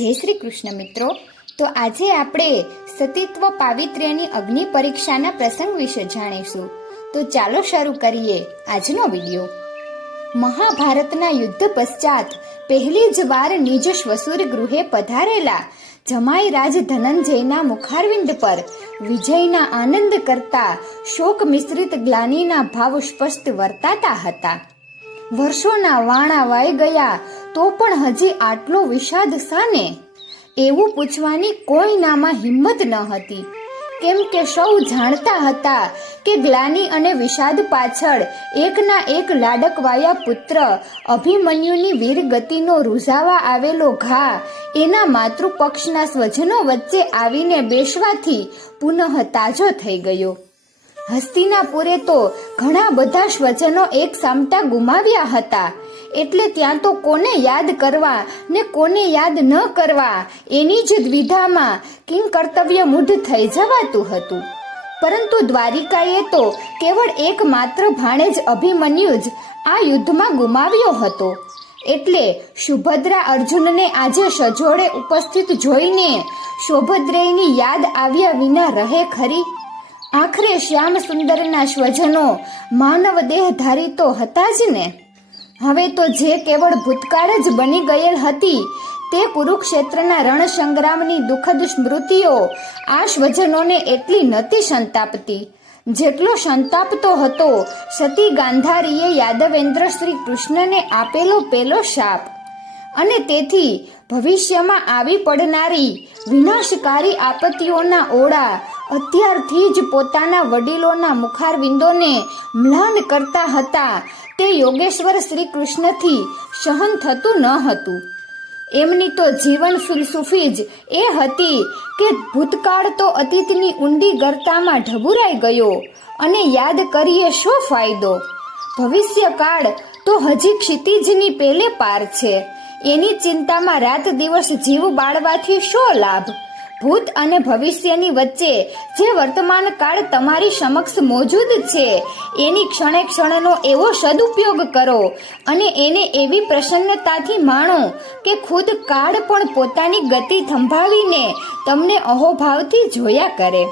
જય શ્રી કૃષ્ણ મિત્રો. તો આજે આપણે સતીત્વ પાવિત્ર્યની અગ્નિ પરીક્ષાના પ્રસંગ વિશે જાણીશું. તો ચાલો શરૂ કરીએ આજનો વિડીયો. મહાભારતના યુદ્ધ પશ્ચાત પહેલી જ વાર નિજ શ્વસુર ગૃહે પધારેલા જમાઈ રાજ ધનંજયના મુખારવિંદ પર વિજયના આનંદ કરતા શોક મિશ્રિત ગ્લાનિના ભાવ સ્પષ્ટ વર્તાતા હતા. વર્ષોના વાણા વાઈ ગયા તો પણ હજી આટલો વિષાદ શાને? એવું પૂછવાની કોઈનામાં હિંમત ન હતી, કેમ કે સૌ જાણતા હતા કે ગ્લાનિ અને વિષાદ પાછળ એકના એક લાડકવાયા પુત્ર અભિમન્યુની વીરગતિનો રૂઝાવા આવેલો ઘા એના માતૃપક્ષના સ્વજનો વચ્ચે આવીને બેસવાથી પુનઃ તાજો થઈ ગયો. હસ્તિનાપુરે તો ઘણા બધા સ્વજનો એક સામટા ગુમાવ્યા હતા, એટલે ત્યાં તો કોને યાદ કરવા ને કોને યાદ ન કરવા એની જ દ્વિધામાં કિંગ કર્તવ્ય મૂઢ થઈ જવાતું હતું. પરંતુ દ્વારિકાએ તો કેવળ એકમાત્ર ભાણેજ અભિમન્યુ જ આ યુદ્ધમાં ગુમાવ્યો હતો, એટલે સુભદ્રા અર્જુનને આજે સજોડે ઉપસ્થિત જોઈને સૌભદ્રેયની યાદ આવ્યા વિના રહે ખરી? આખરે શ્યામ સુંદરના સ્વજનો માનવ દેહધારી તો હતા જ ને. હવે તો જે કેવળ ભૂતકાળ જ બની ગયેલ હતી તે કુરુક્ષેત્રના રણ સંગ્રામની દુઃખદ સ્મૃતિઓ આ સ્વજનોને એટલી નહોતી સંતાપતી જેટલો સંતાપતો હતો સતી ગાંધારીએ યાદવેન્દ્ર શ્રી કૃષ્ણને આપેલો પેલો શાપ. અને તેથી ભવિષ્યમાં આવી પડનારી વિનાશકારી આપત્તિઓના ઓળા અત્યારથી જ પોતાના વડીલોના મુખારવિંદોને મ્લાન કરતા હતા તે યોગેશ્વર શ્રી કૃષ્ણથી સહન થતું ન હતું. એમની તો જીવન ફિલસૂફી જ એ હતી કે ભૂતકાળ તો અતીતની ઊંડી ગર્તામાં ઢબુરાઈ ગયો અને યાદ કરીએ શો ફાયદો? ભવિષ્યકાળ તો હજી ક્ષિતિજની પેલે પાર છે, એની ચિંતામાં રાત દિવસ જીવ બાળવાથી શો લાભ? ભૂત અને ભવિષ્યની વચ્ચે જે વર્તમાન કાળ તમારી સમક્ષ મોજૂદ છે એની ક્ષણે ક્ષણનો એવો સદુપયોગ કરો અને એને એવી પ્રસન્નતાથી માણો કે ખુદ કાળ પણ પોતાની ગતિ થંભાવીને તમને અહોભાવથી જોયા કરે.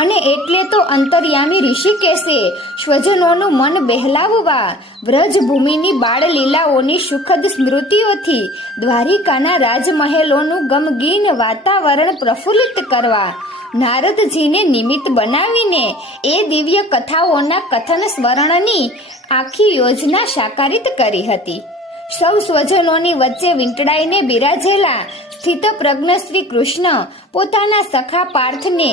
અને એટલે તો અંતર્યામી ઋષિકેશે સ્વજનોનું મન બહેલાવવા વ્રજભૂમિની બાળલીલાઓની સુખદ સ્મૃતિઓથી દ્વારિકાના રાજમહેલોનું ગમગીન વાતાવરણ પ્રફુલ્લિત કરવા નારદજીને નિમિત્ત બનાવીને એ દિવ્ય કથાઓના કથન સ્મરણની આખી યોજના સાકારિત કરી હતી. સૌ સ્વજનોની વચ્ચે વીંટળાઈને બિરાજેલા સ્થિત પ્રજ્ઞ શ્રી કૃષ્ણ પોતાના સખા પાર્થને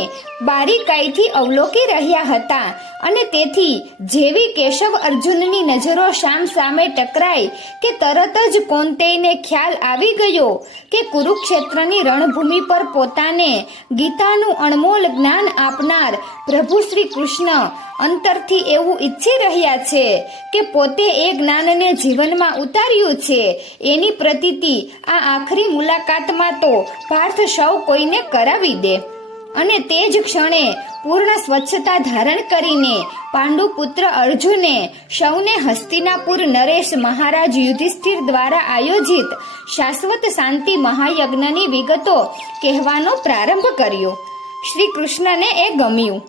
બારીકાઈથી અવલોકી રહ્યા હતા અને તેથી જેવી કેશવ અર્જુનની નજરો સામ સામે ટકરાઈ કે તરત જ કૌંતેયને ખ્યાલ આવી ગયો કે કુરુક્ષેત્રની રણભૂમિ પર પોતાને ગીતાનું અણમોલ જ્ઞાન આપનાર પ્રભુ શ્રી કૃષ્ણ અંતરથી એવું ઈચ્છી રહ્યા છે કે પોતે એ જ્ઞાનને જીવનમાં ઉતાર્યું છે એની પ્રતીતિ આ આખરી મુલાકાતમાં તો પાર્થ સૌ કોઈને કરાવી દે. અને તે જ ક્ષણે પૂર્ણ સ્વચ્છતા ધારણ કરીને પાંડુપુત્ર અર્જુને સૌને હસ્તિનાપુર નરેશ મહારાજ યુધિષ્ઠિર દ્વારા આયોજિત શાશ્વત શાંતિ મહાયજ્ઞની વિગતો કહેવાનો પ્રારંભ કર્યો. શ્રી કૃષ્ણને એ ગમ્યું.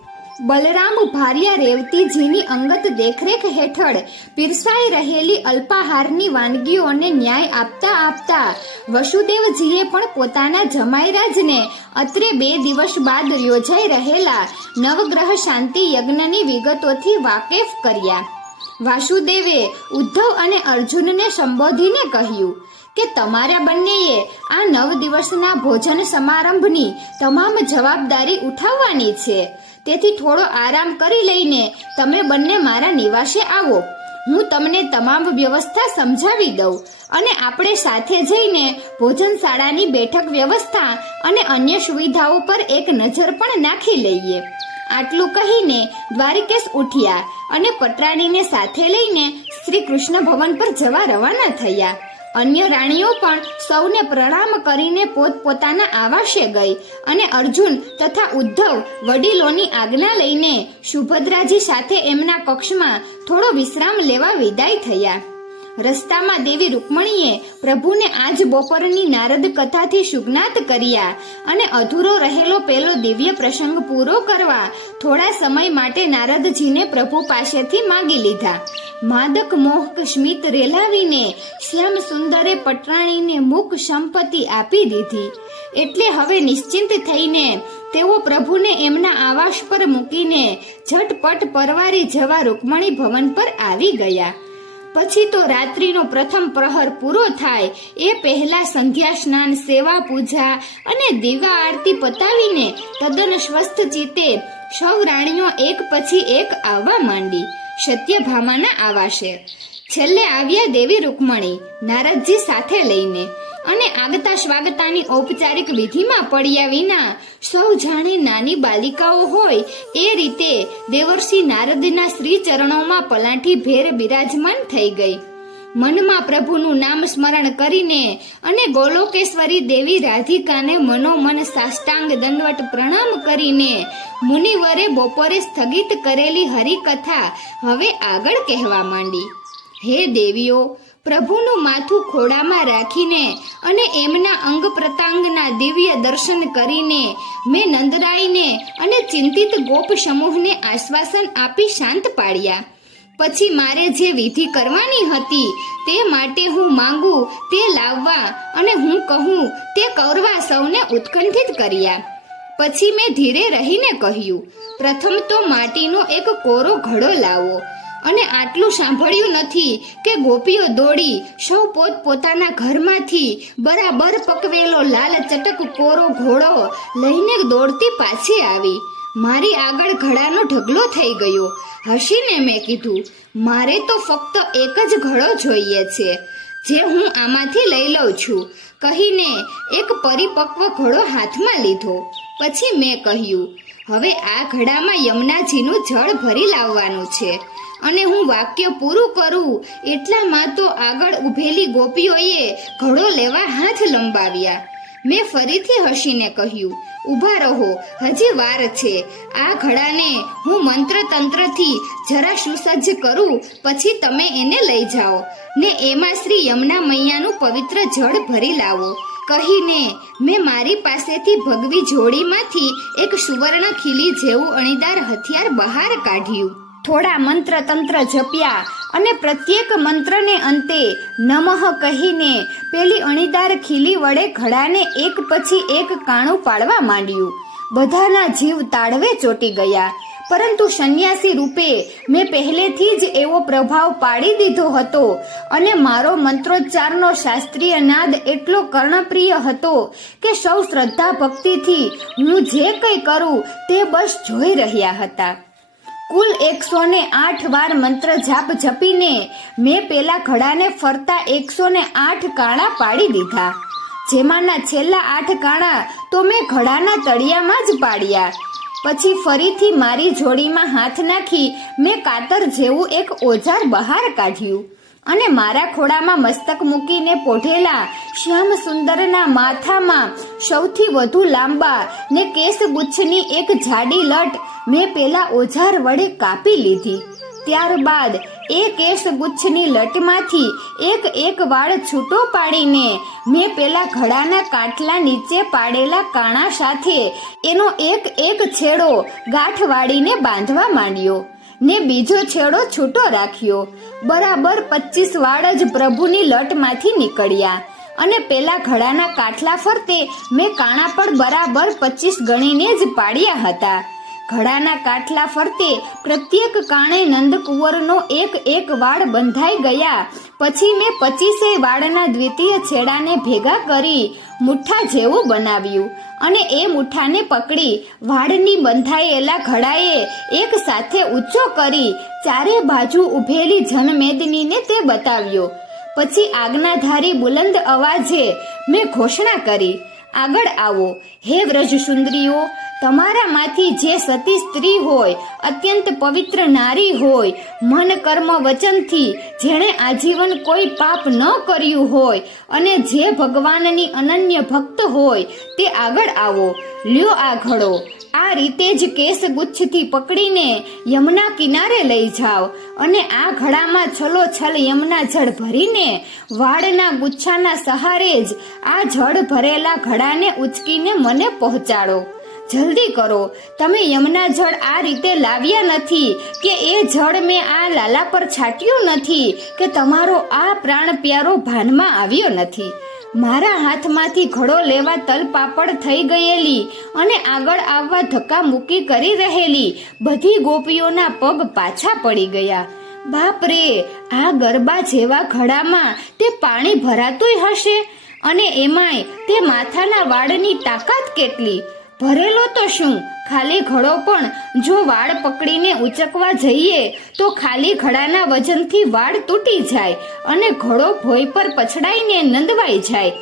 બલરામ ભાર્યા રેવતીજીની અંગત દેખરેખ હેઠળ પીરસાઈ રહેલી અલ્પાહારની વાનગીઓને ન્યાય આપતા આપતા વસુદેવજીએ પણ પોતાના જમાઈરાજને અત્રે 2 દિવસ બાદ યોજાઈ રહેલા નવગ્રહ શાંતિ યજ્ઞની વિગતોથી વાકેફ કર્યા. વાસુદેવે ઉદ્ધવ અને અર્જુનને સંબોધીને કહ્યું કે તમારા બંનેએ આ 9 દિવસના ભોજન સમારંભની તમામ જવાબદારી ઉઠાવવાની છે, તેથી થોડો આરામ કરી લઈને તમે બંને મારા નિવાસે આવો. હું તમને તમામ વ્યવસ્થા સમજાવી દઉં અને આપણે સાથે જઈને ભોજનશાળાની બેઠક વ્યવસ્થા અને અન્ય સુવિધાઓ પર એક નજર પણ નાખી લઈએ. આટલું કહીને દ્વારિકેશ ઉઠ્યા અને પટરાણીને સાથે લઈને શ્રી કૃષ્ણ ભવન પર જવા રવાના થયા. અન્ય રાણીઓ પણ સૌને પ્રણામ કરીને પોતપોતાના આવાસે ગઈ અને અર્જુન તથા ઉદ્ધવ વડીલોની આજ્ઞા લઈને સુભદ્રાજી સાથે એમના કક્ષમાં થોડો વિશ્રામ લેવા વિદાય થયા. રસ્તામાં દેવી રૂકમણીએ પ્રભુને આજ બપોરની નારદ કથાથી સુજ્ઞાત કર્યા અને અધૂરો રહેલો પેલો દિવ્ય પ્રસંગ પૂરો કરવા થોડા સમય માટે નારદજીને પ્રભુ પાસેથી માંગી લીધા. માદક મોહક સ્મિત રેલાવીને શ્યામ સુંદરે પટરાણીને મુક સંપત્તિ આપી દીધી. એટલે હવે નિશ્ચિંત થઈને તેઓ પ્રભુને એમના આવાસ પર મૂકીને ઝટપટ પરવારી જવા રૂકમણી ભવન પર આવી ગયા. પછી તો રાત્રિનો પ્રથમ પ્રહર પૂરો થાય એ પહેલા સંધ્યા સ્નાન, સેવા પૂજા અને દીવા આરતી પતાવીને તદ્દન સ્વસ્થ ચિત્તે સૌ રાણીઓ એક પછી એક આવવા માંડી સત્યભામાના આવાસે. છેલ્લે આવ્યા દેવી રૂકમણી નારદજી સાથે લઈને, અને આગતા સ્વાગતાની ઔપચારિક વિધિમાં પડ્યા વિના સૌ જાણે નાની બાલિકાઓ હોય એ રીતે દેવર્ષિ નારદના શ્રી ચરણોમાં પલાઠી ભેર બિરાજમાન થઈ ગઈ. મનમાં પ્રભુનું નામ સ્મરણ કરીને અને ગોલોકેશ્વરી દેવી રાધિકાને મનોમન સાષ્ટાંગ દંડવત પ્રણામ કરીને મુનિવરે બપોરે સ્થગિત કરેલી હરિકથા હવે આગળ કહેવા માંડી. હે દેવીઓ, પ્રભુનું માથું ખોડામાં રાખીને અને એમના અંગ પ્રત્યંગના દિવ્ય દર્શન કરીને મેં નંદરાઈને અને ચિંતિત ગોપ સમૂહને આશ્વાસન આપી શાંત પાડ્યા. પછી મારે જે વિધિ કરવાની હતી તે માટે હું માંગુ તે લાવવા અને હું કહું તે કરવા સૌને ઉત્કંઠિત કર્યા. પછી મેં ધીરે રહીને કહ્યું, પ્રથમ તો માટીનો એક કોરો ઘડો લાવો. અને આટલું સાંભળ્યું નથી કે ગોપીઓ દોડી સૌ પોતપોતાના ઘરમાંથી બરાબર પકવેલો લાલ ચટક કોરો ઘોડો લઈને દોડતી પાછી આવી. મારી આગળ ઘડાનો ઢગલો થઈ ગયો. હસીને મેં કીધું, મારે તો ફક્ત એક જ ઘડો જોઈએ છે, જે હું આમાંથી લઈ લઉં છું કહીને એક પરિપક્વ ઘડો હાથમાં લીધો. પછી મેં કહ્યું, હવે આ ઘડામાં યમુનાજીનું જળ ભરી લાવવાનું છે. અને હું વાક્ય પૂરું કરું એટલામાં તો આગળ ઊભેલી ગોપીઓએ ઘડો લેવા હાથ લંબાવ્યા. મેં ફરીથી હસીને કહ્યું, ઊભા રહો, હજી વાર છે. આ ઘડાને હું મંત્ર તંત્રથી જરા સુસજ્જ કરું, પછી તમે એને લઈ જાઓ ને એમાં શ્રી યમુના મૈયાનું પવિત્ર જળ ભરી લાવો કહીને મેં મારી પાસેથી ભગવી જોડીમાંથી એક સુવર્ણ ખીલી જેવું અણીદાર હથિયાર બહાર કાઢ્યું. થોડા મંત્ર તંત્ર જપ્યા અને પ્રત્યેક મંત્રને અંતે નમઃ કહીને પેલી અણીદાર ખીલી વડે ઘડાને એક પછી એક કાણું પાડવા માંડ્યું. બધાના જીવ તાળવે ચોંટી ગયા. પરંતુ સંન્યાસી રૂપે મેં પહેલેથી જ એવો પ્રભાવ પાડી દીધો હતો અને મારો મંત્રોચ્ચારનો શાસ્ત્રીય નાદ એટલો કર્ણપ્રિય હતો કે સૌ શ્રદ્ધા ભક્તિથી હું જે કંઈ કરું તે બસ જોઈ રહ્યા હતા. કુલ 108 વાર મંત્ર જાપ જપીને મેં પેલા ઘડાને ફરતા 108 કાણા પાડી દીધા, જેમાંના છેલ્લા 8 કાણા તો મેં ઘડાના તળિયામાં જ પાડ્યા. પછી ફરીથી મારી જોડીમાં હાથ નાખી મેં કાતર જેવું એક ઓજાર બહાર કાઢ્યું અને મારા ખોળામાં મસ્તક મૂકીને પોઢેલા શ્યામ સુંદરના માથામાં સૌથી વધુ લાંબા ને કેસગુચ્છની એક જાડી લટ મેં પેલા ઓજાર વડે કાપી લીધી. ત્યારબાદ એ કેસગુચ્છની લટમાંથી એક વાળ છૂટો પાડીને મેં પેલા ઘડાના કાટલા નીચે પાડેલા કાણા સાથે એનો એક છેડો ગાંઠ વાળીને બાંધવા માંડ્યો ને બીજો છેડો છૂટો રાખ્યો. બરાબર 25 વાળ જ પ્રભુની લટમાંથી નીકળ્યા અને પેલા ઘડાના કાટલા ફરતે મેં કાણા પણ બરાબર 25 ગણીને જ પાડ્યા હતા. ઘડાના કાટલા ફરતે પ્રત્યેક કાણે નંદકુંવરનો એક વાળ બંધાઈ ગયા. પછી મેં 25 વાળના દ્વિતીય છેડાને ભેગા કરી મુઠ્ઠા જેવું બનાવ્યું અને એ મુઠ્ઠાને પકડી વાળની બંધાયેલા ઘડાએ એક સાથે ઊંચો કરી ચારે બાજુ ઊભેલી જનમેદનીને તે બતાવ્યો. પછી આજ્ઞાધારી બુલંદ અવાજે મેં ઘોષણા કરી, આગળ આવો હે વ્રજ સુંદરીઓ. તમારામાંથી જે સતી સ્ત્રી હોય, અત્યંત પવિત્ર નારી હોય, મન કર્મ વચનથી જેણે આજીવન કોઈ પાપ ન કર્યું હોય અને જે ભગવાનની અનન્ય ભક્ત હોય તે આગળ આવો. લ્યો આ ઘડો. આ રીતે જ કેસ ગુચ્છથી પકડીને યમુના કિનારે લઈ જાઓ અને આ ઘડામાં છલોછલ યમુના જળ ભરીને વાળના ગુચ્છાના સહારે જ આ જળ ભરેલા ઘડાને ઉચકીને મને પહોંચાડો. જલ્દી કરો, તમે યમુના જળ આ રીતે લાવ્યા નથી કે એ જળ મેં આ લાલા પર છાટ્યું નથી કે તમારો આ પ્રાણ પ્યારો ભાનમાં આવ્યો નથી. મારા હાથમાંથી ઘડો લેવા તલપાપડ થઈ ગયેલી અને આગળ આવવા ધક્કા મૂકી કરી રહેલી બધી ગોપીઓના પગ પાછા પડી ગયા. બાપ રે, આ ગરબા જેવા ઘડામાં તે પાણી ભરાતુંય હશે અને એમાંય તે માથાના વાળની તાકાત કેટલી! ભરેલો તો શું, ખાલી ઘડો પણ જો વાળ પકડીને ઉચકવા જઈએ તો ખાલી ઘડાના વજનથી વાળ તૂટી જાય અને ઘડો ભોય પર પછડાઈને નંદવાઈ જાય.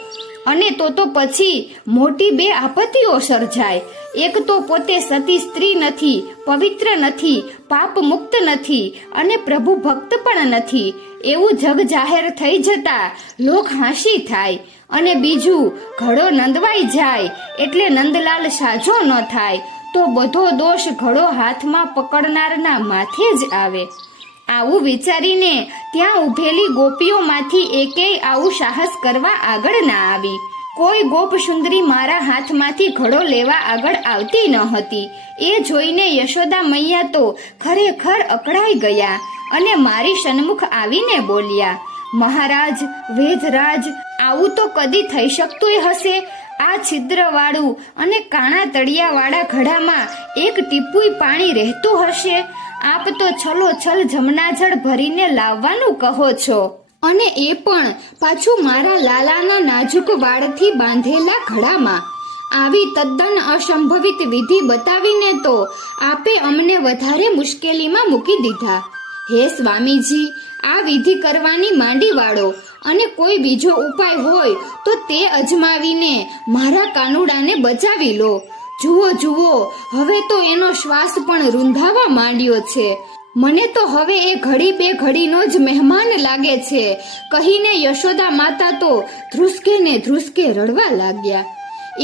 અને તો પછી મોટી બે આપત્તિઓ સર્જાય. એક તો પોતે સતી સ્ત્રી નથી, પવિત્ર નથી, પાપ મુક્ત નથી અને પ્રભુ ભક્ત પણ નથી એવું જગ જાહેર થઈ જતા લોક હાંસી થાય. અને બીજું, ઘડો નંદવાઈ જાય એટલે નંદલાલ સાજો ન થાય તો બધો દોષ ઘડો હાથમાં પકડનારના માથે જ આવે. આવું વિચારીને ત્યાં ઉભેલી ગોપીઓમાંથી એકેય આવું સાહસ કરવા આગળ ના આવી. કોઈ ગોપ સુંદરી મારા હાથમાંથી ઘડો લેવા આગળ આવતી ન હતી. એ જોઈને યશોદા મૈયા તો ખરેખર અકળાઈ ગયા અને મારી સન્મુખ આવીને બોલ્યા, મહારાજ, વેધરાજ, આવું તો કદી થઈ શકતું હશે? આ છિદ્રવાળું અને કાણા તળિયાવાળા ઘડામાં એક ટીપુય પાણી રહેતું હશે? આપ તો છલોછલ જમનાજળ ભરીને લાવવાનું કહો છો અને એ પણ પાછું મારા લાલાના નાજુક વાળથી બાંધેલા ઘડામાં. આવી તદ્દન અસંભવિત વિધિ બતાવીને તો આપે અમને વધારે મુશ્કેલીમાં મૂકી દીધા. હે સ્વામીજી, આ વિધિ કરવાની માંડી વાળો અને કોઈ બીજો ઉપાય હોય તો તે અજમાવીને મારા કાનુડાને બચાવી લો. જુઓ જુઓ, હવે તો એનો શ્વાસ પણ રૂંધાવા માંડ્યો છે. મને તો હવે એ ઘડી બે ઘડીનો જ મહેમાન લાગે છે કહીને યશોદા માતા તો ધ્રુસકે ને ધ્રુસકે રડવા લાગ્યા.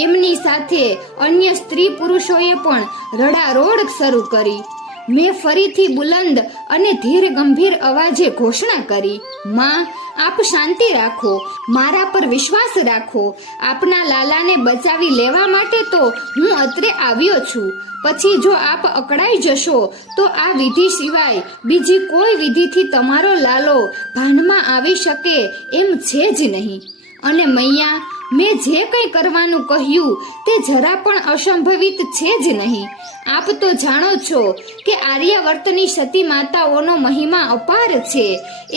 એમની સાથે અન્ય સ્ત્રી પુરુષોએ પણ રડારોડ શરૂ કરી. મેં ફરીથી બુલંદ અને ધીર ગંભીર અવાજે ઘોષણા કરી, માં, આપ શાંતિ રાખો, મારા પર વિશ્વાસ રાખો. આપના લાલાને બચાવી લેવા માટે તો હું અત્રે આવ્યો છું. પછી જો આપ અકળાઈ જશો તો આ વિધિ સિવાય બીજી કોઈ વિધિથી તમારો લાલો ભાનમાં આવી શકે એમ છે જ નહીં. અને મૈયા, મેં જે કંઈ કરવાનું કહ્યું તે જરા પણ અસંભવિત છે જ નહીં. આપ તો જાણો છો કે આર્યાવર્તની સતી માતાઓનો મહિમા અપાર છે.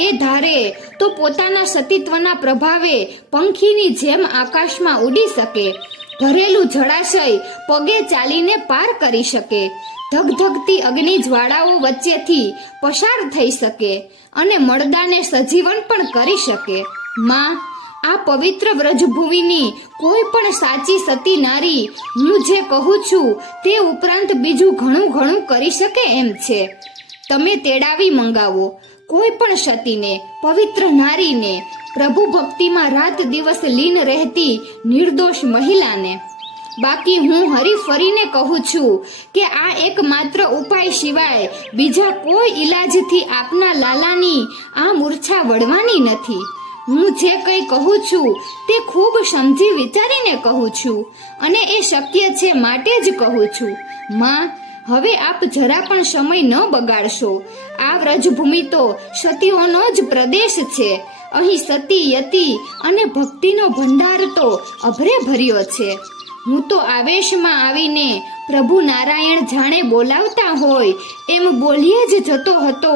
એ ધારે તો પોતાના સતીત્વના પ્રભાવે પંખીની જેમ આકાશમાં ઉડી શકે, ભરેલું જળાશય પગે ચાલીને પાર કરી શકે, ધગધગતી અગ્નિ જ્વાળાઓ વચ્ચેથી પસાર થઈ શકે અને મળદાને સજીવન પણ કરી શકે. માં, આ પવિત્ર વ્રજભૂમિની કોઈ પણ સાચી સતી નારી હું જે કહું છું તે ઉપરાંત બીજું ઘણું ઘણું કરી શકે એમ છે. તમે તેડાવી મંગાવો કોઈ પણ સતીને, પવિત્ર નારીને, પ્રભુ ભક્તિમાં રાત દિવસ લીન રહેતી નિર્દોષ મહિલાને. બાકી હું હરી ફરીને કહું છું કે આ એકમાત્ર ઉપાય સિવાય બીજા કોઈ ઈલાજથી આપના લાલાની આ મૂર્છા વળવાની નથી. હું જે કંઈ કહું છું તે ખૂબ સમજી વિચારીને કહું છું અને એ શક્ય છે માટે જ કહું છું. માં, હવે આપ જરા પણ સમય ન બગાડશો. આ વ્રજભૂમિ તો સતીઓનો જ પ્રદેશ છે. અહીં સતી, યતિ અને ભક્તિનો ભંડાર તો અભરે ભર્યો છે. હું તો આવેશમાં આવીને પ્રભુ નારાયણ જાણે બોલાવતા હોય એમ બોલીએ જ જતો હતો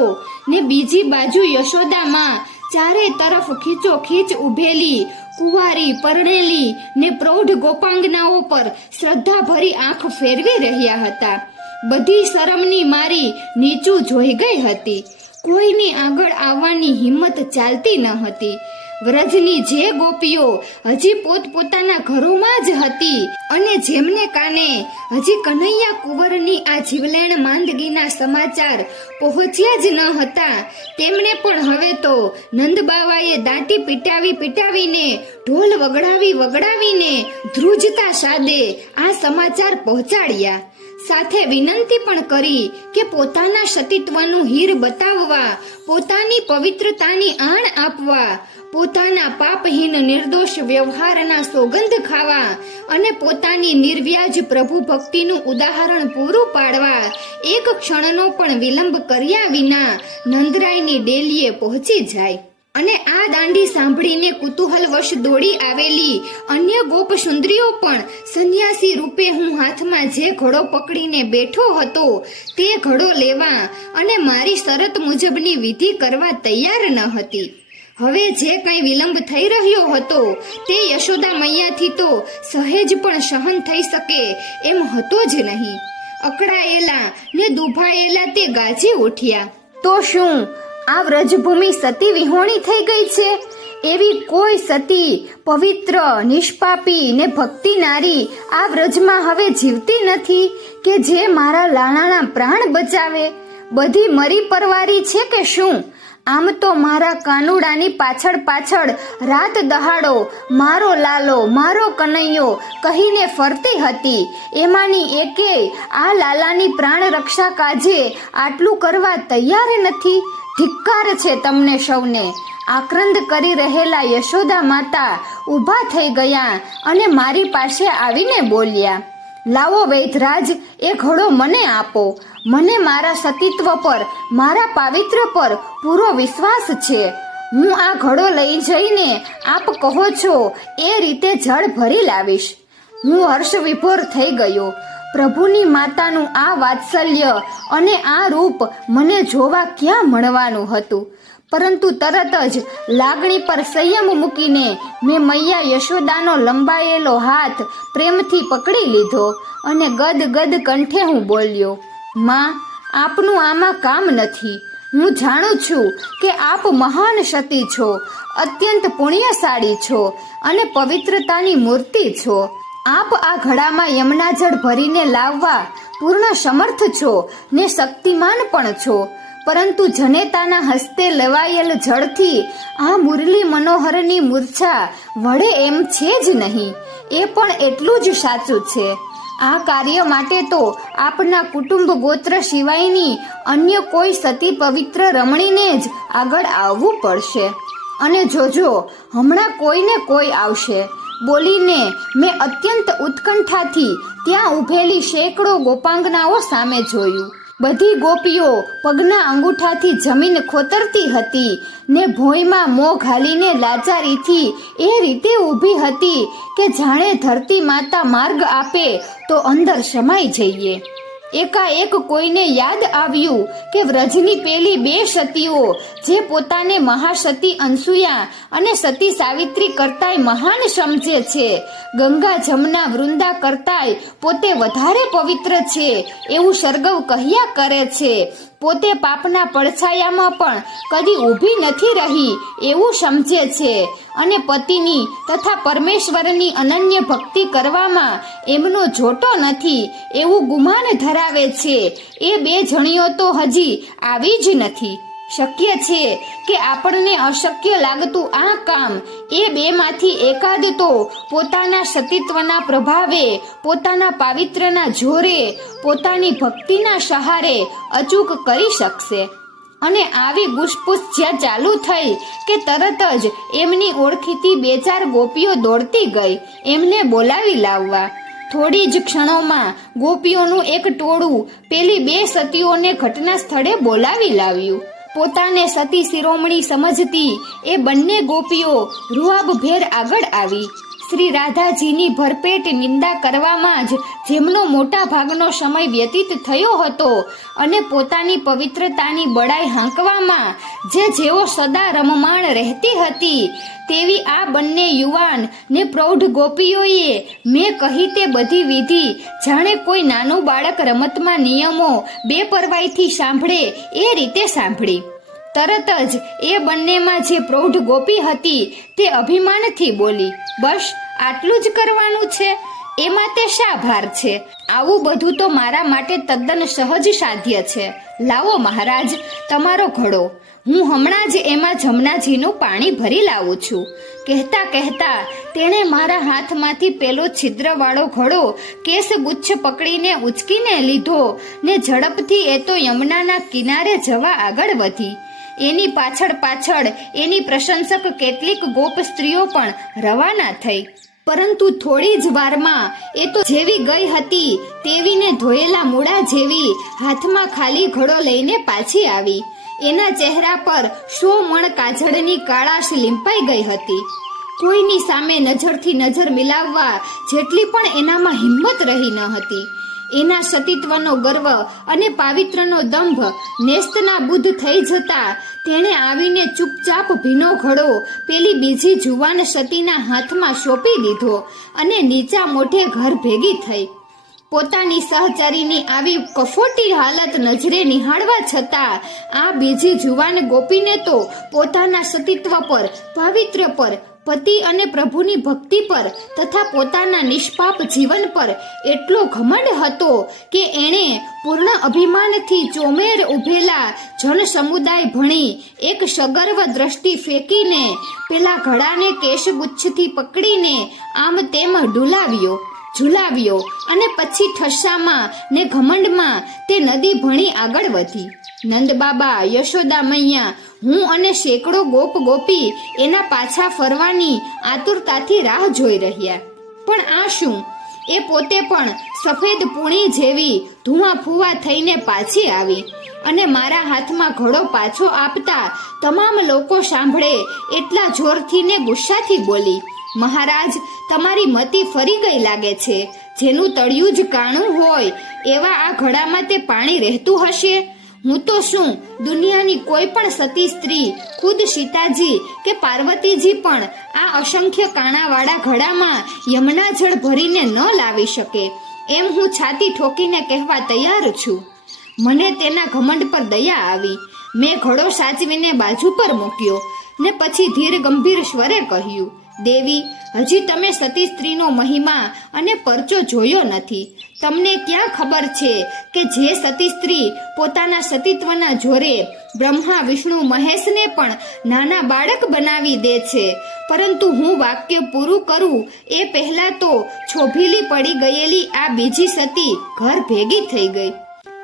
ને બીજી બાજુ યશોદામાં ચારે તરફ ખીચો ખીચ ઉભેલી કુંવારી, પરણેલી ને પ્રૌઢ ગોપાંગનાઓ પર શ્રદ્ધા ભરી આંખ ફેરવી રહ્યા હતા. બધી શરમની મારી નીચું જોઈ ગઈ હતી. કોઈની આગળ આવવાની હિંમત ચાલતી ન હતી. વ્રજની જે ગોપીઓ હજી પોતપોતાના ઘરોમાં જ હતી અને જેમને કાને હજી કનૈયા કુંવરની આ જીવલેણ માંદગીના સમાચાર પહોંચ્યા જ ન હતા, તેમણે પણ હવે તો નંદબાવાએ દાંટી પીટાવીને ઢોલ વગડાવીને ધ્રુજતા સાદે આ સમાચાર પહોંચાડ્યા. સાથે વિનંતી પણ કરી કે પોતાના સતીત્વનું હીર બતાવવા, પોતાની પવિત્રતાની આણ આપવા, પોતાના પાપહીન નિર્દોષ વ્યવહારના સોગંદ ખાવા અને પોતાની નિર્વ્યાજ પ્રભુ ભક્તિનું ઉદાહરણ પૂરું પાડવા એક ક્ષણનો પણ વિલંબ કર્યા વિના નંદરાયની ડેલીએ પહોંચી જાય. અને આ દાંડી સાંભળીને કુતૂહલવશ દોડી આવેલી અન્ય ગોપ સુંદરીઓ પણ સંન્યાસી રૂપે હું હાથમાં જે ઘડો પકડીને બેઠો હતો તે ઘડો લેવા અને મારી શરત મુજબની વિધિ કરવા તૈયાર ન હતી. હવે જે કંઈ વિલંબ થઈ રહ્યો હતો તે યશોદા મૈયાથી તો સહેજ પણ સહન થઈ શકે એમ હતો જ નહીં. અકળાયેલા ને દુભાયેલા તે ગાજી ઉઠ્યા, તો શું આ વ્રજભૂમિ સતી વિહોણી થઈ ગઈ છે? એવી કોઈ સતી, પવિત્ર, નિષ્પાપી ને ભક્તિ નારી આ વ્રજમાં હવે જીવતી નથી કે જે મારા લાલાના પ્રાણ બચાવે? બધી મરી પરવારી છે કે શું? આમ તો મારા કાનુડાની પાછળ પાછળ રાત દહાડો મારો લાલો, મારો કનૈયો કહીને ફરતી હતી. એમાંની એકેય આ લાલાની પ્રાણ રક્ષા કાજે આટલું કરવા તૈયાર નથી. ધિક્કાર છે તમને સૌને. આક્રંદ કરી રહેલા યશોદા માતા ઊભા થઈ ગયા અને મારી પાસે આવીને બોલ્યા, લાવો વૈધરાજ, એ ઘોડો મને આપો. મને મારા સતીત્વ પર, મારા પાવિત્ર પર પૂરો વિશ્વાસ છે. હું આ ઘોડો લઈ જઈને આપ કહો છો એ રીતે જળ ભરી લાવીશ. હું હર્ષ વિભોર થઈ ગયો. પ્રભુની માતાનું આ વાત્સલ્ય અને આ રૂપ મને જોવા ક્યાં મળવાનું હતું. પરંતુ તરત જ લાગણી પર સંયમ મૂકીને મેં મૈયા યશોદાનો લંબાયેલો હાથ પ્રેમથી પકડી લીધો અને ગદ ગદ કંઠે હું બોલ્યો, માં, આપનું આમાં કામ નથી. હું જાણું છું કે આપ મહાન સતી છો, અત્યંત પુણ્યશાળી છો અને પવિત્રતાની મૂર્તિ છો. આપ આ ઘડામાં યમુના જળ ભરીને લાવવા પૂર્ણ સમર્થ છો ને શક્તિમાન પણ છો. પરંતુ જનેતાના હસ્તે લેવાયેલ જળથી આ મુરલી મનોહરની મૂર્છા વળે એમ છે જ નહીં. એ પણ એટલું જ સાચું છે. આ કાર્ય માટે તો આપના કુટુંબ ગોત્ર સિવાયની અન્ય કોઈ સતી પવિત્ર રમણીને જ આગળ આવવું પડશે. અને જોજો, હમણાં કોઈને કોઈ આવશે, બોલીને મેં અત્યંત ઉત્કંઠાથી ત્યાં ઊભેલી સેંકડો ગોપાંગનાઓ સામે જોયું. બધી ગોપીઓ પગના અંગૂઠાથી જમીન ખોતરતી હતી ને ભોંયમાં મોં ઘાલીને લાચારીથી એ રીતે ઊભી હતી કે જાણે ધરતી માતા માર્ગ આપે તો અંદર સમાઈ જઈએ. એકાએક કોઈને યાદ આવ્યું કે વ્રજની પેલી બે સતીઓ જે પોતાને મહાસતી અનસુયા અને સતી સાવિત્રી કરતાંય મહાન સમજે છે, ગંગા જમના વૃંદા કરતાંય પોતે વધારે પવિત્ર છે એવું સરગવ કહ્યા કરે છે, પોતે પાપના પડછાયામાં પણ કદી ઊભી નથી રહી એવું સમજે છે અને પતિની તથા પરમેશ્વરની અનન્ય ભક્તિ કરવામાં એમનો જોટો નથી એવું ગુમાન ધરાવે છે, એ બે જણીઓ તો હજી આવી જ નથી. શક્ય છે કે આપણને અશક્ય લાગતું આ કામ એ બેમાંથી એકાદ તો પોતાના સતીત્વના પ્રભાવે, પોતાના પાવિત્રના જોરે, પોતાની ભક્તિના સહારે અચૂક કરી શકશે. અને આવી ગુસપુસ જ્યાં ચાલુ થઈ કે તરત જ એમની ઓળખીતી બે ચાર ગોપીઓ દોડતી ગઈ એમને બોલાવી લાવવા. થોડી જ ક્ષણોમાં ગોપીઓનું એક ટોળું પેલી બે સતીઓને ઘટના સ્થળે બોલાવી લાવ્યું. પોતાને સતી શિરોમણી સમજતી એ બંને ગોપીઓ રૂઆબભેર આગળ આવી. શ્રી રાધાજીની ભરપેટ નિંદા કરવામાં જ જેમનો મોટા ભાગનો સમય વ્યતીત થયો હતો અને પોતાની પવિત્રતાની બડાઈ હાંકવામાં જેઓ સદા રમમાણ રહેતી હતી, તેવી આ બંને યુવાન ને પ્રૌઢ ગોપીઓએ મેં કહી તે બધી વિધિ જાણે કોઈ નાનું બાળક રમતમાં નિયમો બેપરવાઈથી સાંભળે એ રીતે સાંભળી. તરત જ એ બંનેમાં જે પ્રૌઢ ગોપી હતી તે અભિમાનથી બોલી, બસ આટલું જ કરવાનું છે? એમાં તે શા ભાર છે? આવું બધું તો મારા માટે તદ્દન સહજ સાધ્ય છે. લાવો મહારાજ તમારો ઘડો. હું હમણાં જ એમાં જમનાજીનું પાણી ભરી લાવું છું. કહેતા કહેતા તેણે મારા હાથમાંથી પેલો છિદ્રવાળો ઘડો કેસગુચ્છ પકડીને ઉચકીને લીધો ને ઝડપથી એ તો યમુનાના કિનારે જવા આગળ વધી. એની પાછળ પાછળ એની પ્રશંસક કેટલીક ગોપ સ્ત્રીઓ પણ રવાના થઈ. પરંતુ થોડી જ વારમાં એ તો જેવી ગઈ હતી તેવીને ધોયેલા મૂળા જેવી હાથમાં ખાલી ઘડો લઈને પાછી આવી. એના ચહેરા પર 100 મણ કાજળની કાળાશ લીંપાઈ ગઈ હતી. કોઈની સામે નજરથી નજર મિલાવવા જેટલી પણ એનામાં હિંમત રહી ન હતી. એના સતીત્વનો ગર્વ અને પાવિત્રનો દંભ નેસ્તનાબૂદ થઈ જતા તેણે આવીને ચૂપચાપ ભીનો ઘડો પેલી બીજી જુવાન સતીના હાથમાં સોંપી દીધો અને નીચા મોઢે ઘર ભેગી થઈ. પોતાની સહચરીની આવી કફોટી હાલત નજરે નિહાળવા છતાં આ બીજી જુવાન ગોપીને તો પોતાના સતીત્વ પર, પાવિત્ર્ય પર, પતિ અને પ્રભુની ભક્તિ પર તથા પોતાના નિષ્પાપ જીવન પર એટલો ઘમંડ હતો કે એણે પૂર્ણ અભિમાનથી ચોમેર ઉભેલા જન સમુદાય ભણી એક સગર્વ દ્રષ્ટિ ફેંકીને પેલા ઘડાને કેશગુચ્છથી પકડીને આમ તેમ ઝુલાવ્યો અને પછી ઠસ્સામાં ને ઘમંડમાં તે નદી ભણી આગળ વધી. નંદબાબા, યશોદા મૈયા, હું અને સેંકડો ગોપ ગોપી એના પાછા ફરવાની આતુરતાથી રાહ જોઈ રહ્યા. પણ આ શું? એ પોતે પણ સફેદ પૂણી જેવી ધુઆ ફુવા થઈને પાછી આવી અને મારા હાથમાં ઘડો પાછો આપતા તમામ લોકો સાંભળે એટલા જોરથી ને ગુસ્સાથી બોલી, મહારાજ, તમારી મતિ ફરી ગઈ લાગે છે. જેનું તળિયું જ કાણું હોય એવા આ ઘડામાં તે પાણી રહેતું હશે. હું તો શું, દુનિયાની કોઈ પણ સતી સ્ત્રી, ખુદ સીતાજી કે પાર્વતીજી પણ આ અસંખ્ય કાણાવાળા ઘડામાં યમુના જળ ભરીને ન લાવી શકે એમ હું છાતી ઠોકીને કહેવા તૈયાર છું. મને તેના ઘમંડ પર દયા આવી. મેં ઘડો સાચવીને બાજુ પર મૂક્યો ને પછી ધીર ગંભીર સ્વરે કહ્યું, દેવી, હજી તમે સતી સ્ત્રીનો મહિમા અને પરચો જોયો નથી. તમને ક્યાં ખબર છે કે જે સતી સ્ત્રી પોતાના સતીત્વના જોરે બ્રહ્મા, વિષ્ણુ, મહેશને પણ નાના બાળક બનાવી દે છે. પરંતુ હું વાક્ય પૂરું કરું એ પહેલા તો છોભીલી પડી ગયેલી આ બીજી સતી ઘર ભેગી થઈ ગઈ.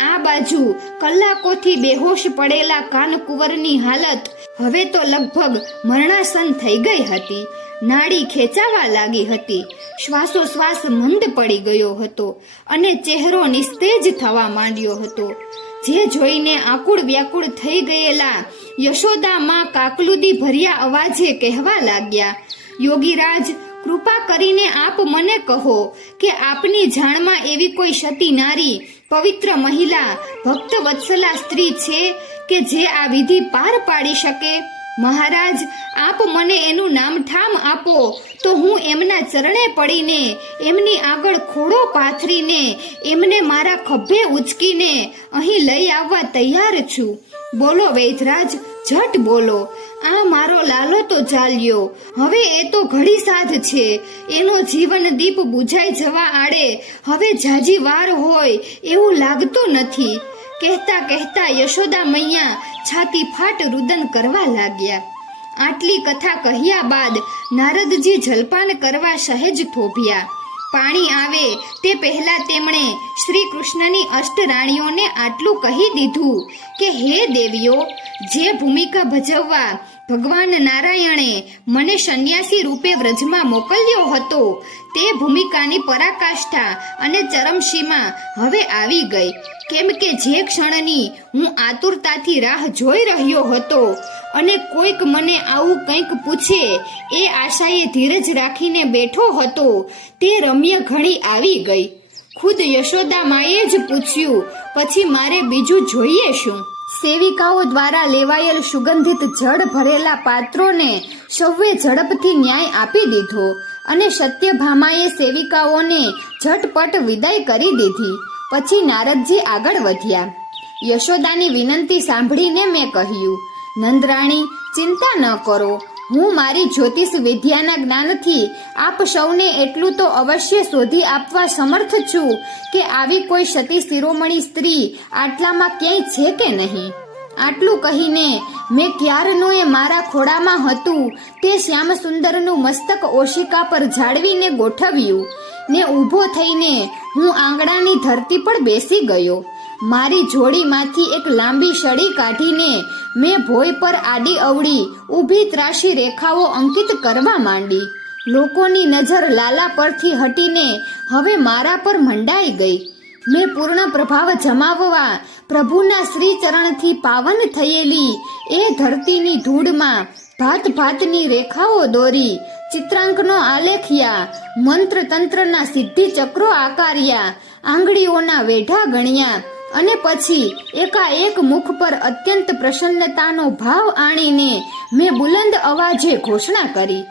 આ બાજુ કલાકોથી બેહોશ પડેલા કાનકુંવરની હાલત હવે તો લગભગ મરણાસન્ન થઈ ગઈ હતી. નાડી ખેંચાવા લાગી હતી. શ્વાસોશ્વાસ મંદ પડી ગયો હતો અને ચહેરો નિસ્તેજ થવા માંડ્યો હતો. જે જોઈને આકુળ વ્યાકુળ થઈ ગયેલા યશોદા માં કાકલુદી ભર્યા અવાજે કહેવા લાગ્યા, યોગીરાજ, કૃપા કરીને આપ મને કહો કે આપની જાણમાં એવી કોઈ સતી નારી, પવિત્ર મહિલા, ભક્ત વત્સલા સ્ત્રી છે કે જે આ વિધિ પાર પાડી શકે? મહારાજ, આપ મને એનું નામઠામ આપો તો હું એમના ચરણે પડીને એમની આગળ ખોડો પાથરીને એમને મારા ખભે ઉચકીને અહીં લઈ આવવા તૈયાર છું. બોલો વૈદ્યરાજ, ઝટ બોલો. આ મારો લાલો તો ચાલ્યો, હવે એ તો ઘડી સાધ છે. એનો જીવન દીપ બુઝાઈ જવા આડે હવે જાજી વાર હોય એવું લાગતું નથી. કહેતા કહેતા યશોદા મૈયા છાતી ફાટ રુદન કરવા લાગ્યા. આટલી કથા કહ્યા બાદ નારદજી જલપાન કરવા સહેજ થોભ્યા. પાણી આવે તે પહેલા તેમણે શ્રી કૃષ્ણની અષ્ટરાણીઓને આટલું કહી દીધું કે હે દેવીઓ, જે ભૂમિકા ભજવવા ભગવાન નારાયણે મને સંન્યાસી રૂપે વ્રજમાં મોકલ્યો હતો તે ભૂમિકાની પરાકાષ્ઠા અને ચરમસીમા હવે આવી ગઈ. કેમ કે જે ક્ષણની હું આતુરતાથી રાહ જોઈ રહ્યો હતો અને કોઈક મને આવું કંઈક પૂછે એ આશાએ ધીરજ રાખીને બેઠો હતો તે રમ્ય ઘડી આવી ગઈ. ખુદ યશોદા માએ જ પૂછ્યું, પછી મારે બીજું જોઈએ શું? સેવિકાઓ દ્વારા લેવાયેલ સુગંધિત જળ ભરેલા પાત્રોને સૌએ ઝડપથી ન્યાય આપી દીધો અને સત્યભામાએ સેવિકાઓને ઝટપટ વિદાય કરી દીધી. પછી નારદજી આગળ વધ્યા. યશોદાની વિનંતી સાંભળીને મેં કહ્યું, નંદરાણી, ચિંતા ન કરો. હું મારી જ્યોતિષ વિદ્યાના જ્ઞાનથી આપ સૌને એટલું તો અવશ્ય શોધી આપવા સમર્થ છું કે આવી કોઈ સતી શિરોમણી સ્ત્રી આટલામાં ક્યાંય છે કે નહીં. આટલું કહીને મેં ક્યારનું એ મારા ખોળામાં હતું તે શ્યામ સુંદરનું મસ્તક ઓશિકા પર જાળવીને ગોઠવ્યું ને ઊભો થઈને હું આંગણાની ધરતી પર બેસી ગયો. મારી જોડીમાંથી એક લાંબી સળી કાઢીને મેં ભોય પર આડી અવળી ઊભી ત્રાસી રેખાઓ અંકિત કરવા માંડી. લોકોની નજર લાલા પરથી હટીને હવે મારા પર મંડાઈ ગઈ. મેં પૂર્ણ પ્રભાવ જમાવવા પ્રભુના શ્રી ચરણથી પાવન થયેલી એ ધરતીની ધૂળમાં ભાત ભાતની રેખાઓ દોરી, ચિત્રાંકનો આલેખ્યા, મંત્ર તંત્રના સિદ્ધિ ચક્રો આકાર્યા, આંગળીઓના વેઢા ગણ્યા અને પછી એકાએક મુખ પર અત્યંત પ્રસન્નતાનો ભાવ આણીને મેં બુલંદ અવાજે ઘોષણા કરી,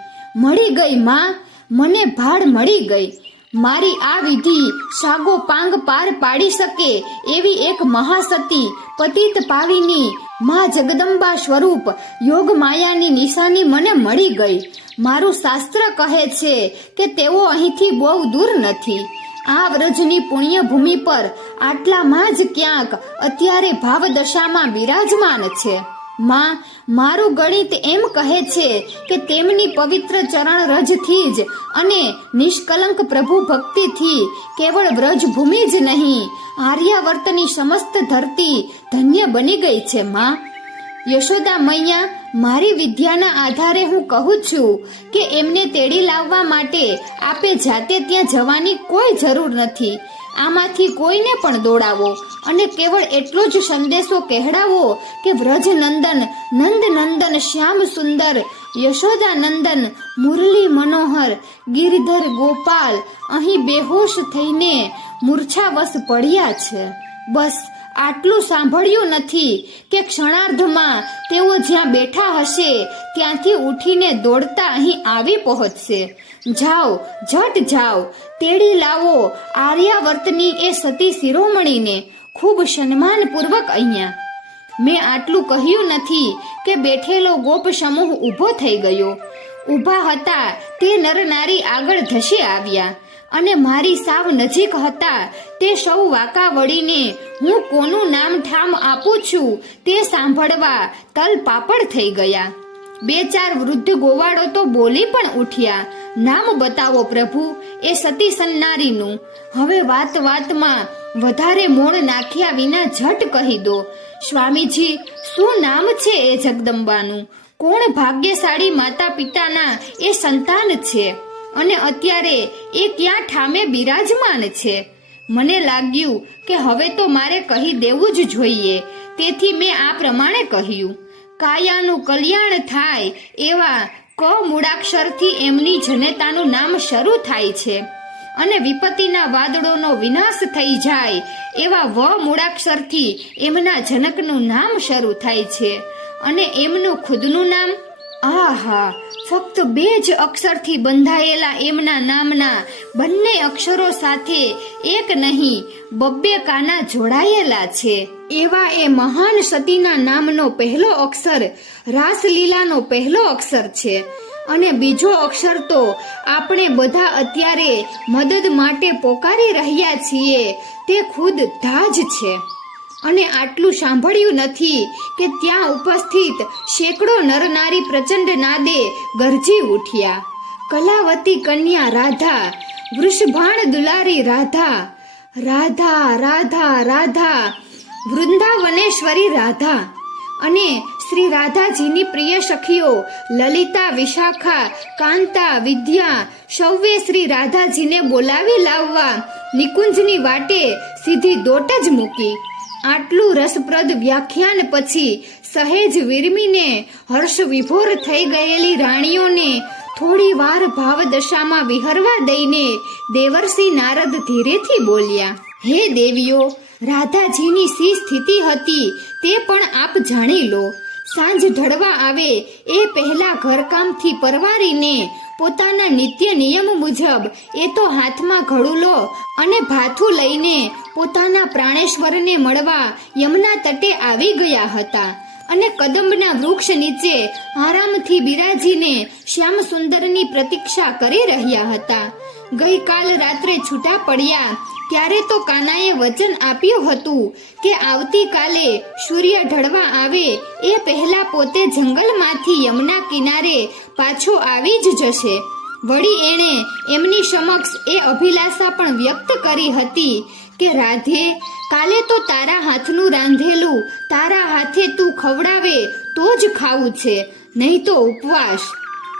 મળી ગઈ માં, મને ભાડ મળી ગઈ. મારી આ વિધિ સાગો પાંગ પાર પાડી શકે એવી એક મહાસતી પતિત પાવીની મા જગદંબા સ્વરૂપ યોગ માયાની નિશાની મને મળી ગઈ. મારું શાસ્ત્ર કહે છે કે તેઓ અહીંથી બહુ દૂર નથી. આ વ્રજની પુણ્ય ભૂમિ પર આટલામાં જ ક્યાંક અત્યારે ભાવદશામાં બિરાજમાન છે. માં, મારું ગણિત એમ કહે છે કે તેમની પવિત્ર ચરણ રજથી જ અને નિષ્કલંક પ્રભુ ભક્તિથી કેવળ વ્રજભૂમિ જ નહીં, આર્યાવર્તની સમસ્ત ધરતી ધન્ય બની ગઈ છે. માં, યશોદા મૈયા, મારી વિદ્યાના આધારે હું કહું છું કે એમને તેડી લાવવા માટે આપે જાતે ત્યાં જવાની કોઈ જરૂર નથી. આમાંથી કોઈને પણ દોડાવો અને કેવળ એટલો જ સંદેશો કહેડાવો કે વ્રજનંદન નંદનંદન શ્યામ સુંદર યશોદા નંદન મુરલી મનોહર ગિરધર ગોપાલ અહીં બેહોશ થઈને મૂર્છાવશ પડ્યા છે. બસ આટલું સાંભળ્યું નથી કે ક્ષણાર્ધમાં તેઓ જ્યાં બેઠા હશે ત્યાંથી ઉઠીને દોડતા અહીં આવી પહોંચશે. જાઓ, ઝટ જાઓ, તેડી લાવો આર્યાવર્તની એ સતી શિરોમણીને ખૂબ સન્માનપૂર્વક અહીંયા. મેં આટલું કહ્યું નથી કે બેઠેલો ગોપ સમૂહ ઊભો થઈ ગયો. ઊભા હતા તે નર નારી આગળ ધસી આવ્યા અને મારી સાવ નજીક હતા તે સૌ વાંકા વળીને હું કોનું નામ ઠામ આપું છું તે સાંભળવા તલ પાપડ થઈ ગયા. બે ચાર વૃદ્ધ ગોવાળો તો બોલી પણ ઉઠ્યા, નામ બતાવો પ્રભુ એ સતી સન્નારીનું. હવે વાત વાતમાં વધારે મોણ નાખ્યા વિના ઝટ કહી દો, સ્વામીજી, શું નામ છે એ જગદંબાનું? કોણ ભાગ્યશાળી માતા પિતાના એ સંતાન છે અને અત્યારે એ ક્યાં ઠામે બિરાજમાન છે? મને લાગ્યું કે હવે તો મારે કહી દેવું જ જોઈએ, તેથી મેં આ પ્રમાણે કહ્યું. કાયાનું કલ્યાણ થાય એવા ક મૂળાક્ષરથી એમની જનેતાનું નામ શરૂ થાય છે અને વિપત્તિના વાદળોનો વિનાશ થઈ જાય એવા વ મૂળાક્ષરથી એમના જનકનું નામ શરૂ થાય છે અને એમનું ખુદનું નામ, આહા, ફક્ત બે જ અક્ષરથી બંધાયેલા એમના નામના બંને અક્ષરો સાથે એક નહીં બબ્બે કાના જોડાયેલા છે એવા એ મહાન સતીના નામનો પહેલો અક્ષર રાસલીલાનો પહેલો અક્ષર છે અને બીજો અક્ષર તો આપણે બધા અત્યારે મદદ માટે પોકારી રહ્યા છીએ તે ખુદ ધાજ છે. અને આટલું સાંભળ્યું નથી કે ત્યાં ઉપસ્થિત સેંકડો નરનારી પ્રચંડ નાદે ગરજી ઉઠ્યા. કલાવતી કન્યા રાધા, વૃષભાણ દુલારી રાધા, રાધા રાધા રાધા, વૃંદાવનેશ્વરી રાધા. અને શ્રી રાધાજીની પ્રિય સખીઓ લલિતા, વિશાખા, કાંતા, વિદ્યા સૌએ શ્રી રાધાજીને બોલાવી લાવવા નિકુંજની વાટે સીધી દોટ જ મૂકી. આટલું રસપ્રદ વ્યાખ્યાન પછી સહેજ વિરમીને હર્ષ વિભોર થઈ ગયેલી રાણીઓને થોડી વાર ભાવદશામાં વિહરવા દઈને દેવર્ષિ નારદ ધીરેથી બોલ્યા, હે દેવીઓ, રાધાજીની સી સ્થિતિ હતી તે પણ આપ જાણી લો. સાંજ ઢળવા આવે એ પહેલા ઘરકામથી પરવારીને પોતાના નિત્ય નિયમ મુજબ એ તો હાથમાં ઘડુલો અને ભાથું લઈને પોતાના પ્રાણેશ્વરને મળવા યમુના તટે આવી ગયા હતા અને કદંબના વૃક્ષ નીચે આરામથી બિરાજીને શ્યામ સુંદરની પ્રતીક્ષા કરી રહ્યા હતા. ગઈકાલ રાત્રે છૂટા પડ્યા ત્યારે તો કાનાએ વચન આપ્યું હતું કે આવતીકાલે સૂર્ય ઢળવા આવે એ પહેલા પોતે જંગલમાંથી યમુના કિનારે પાછો આવી જ જશે. વળી એણે એમની સમક્ષ એ અભિલાષા પણ વ્યક્ત કરી હતી કે રાધે, કાલે તો તારા હાથનું રાંધેલું તારા હાથે તું ખવડાવે તો જ ખાવું છે, નહીં તો ઉપવાસ.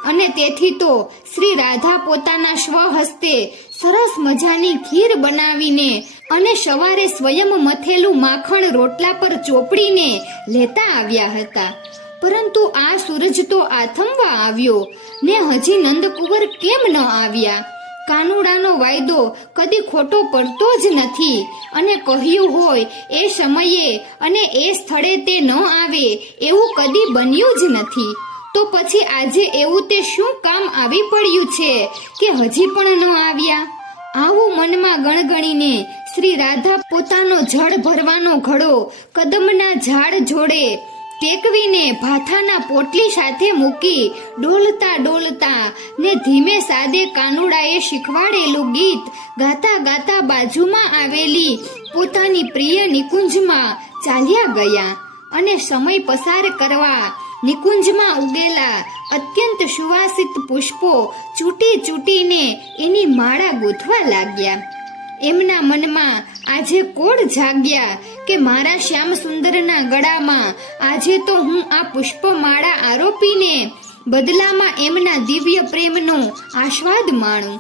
અને તેથી તો શ્રી રાધા પોતાના સ્વહસ્તે સરસ મજાની ખીર બનાવીને અને સવારે સ્વયં મથેલું માખણ રોટલા પર ચોપડીને લેતા આવ્યા હતા. પરંતુ આ સૂરજ તો આથમવા આવ્યો ને હજી નંદકુંવર કેમ ન આવ્યા? કાનુડાનો વાયદો કદી ખોટો પડતો જ નથી અને કહ્યું હોય એ સમયે અને એ સ્થળે તે ન આવે એવું કદી બન્યું જ નથી. તો પછી આજે એવું તે શું કામ આવી પડ્યું છે કે હજી પણ ન આવ્યા? આવું મનમાં ગણગણીને શ્રી રાધા પોતાનો જળ ભરવાનો ઘડો કદમના ઝાડ જોડે ટેકવીને ભાથાના પોટલી સાથે મૂકી ડોલતા ડોલતા ને ધીમે સાદે કાનુડાએ શીખવાડેલું ગીત ગાતા ગાતા બાજુમાં આવેલી પોતાની પ્રિય નિકુંજમાં ચાલ્યા ગયા અને સમય પસાર કરવા નિકુંજમાં ઉગેલા અત્યંત સુવાસિત પુષ્પો ચૂંટી ચૂંટીને એની માળા ગૂંથવા લાગ્યા. એમના મનમાં આજે કોડ જાગ્યા કે મારા શ્યામ સુંદરના ગળામાં આજે તો હું આ પુષ્પમાળા આરોપીને બદલામાં એમના દિવ્ય પ્રેમનો આસ્વાદ માણું.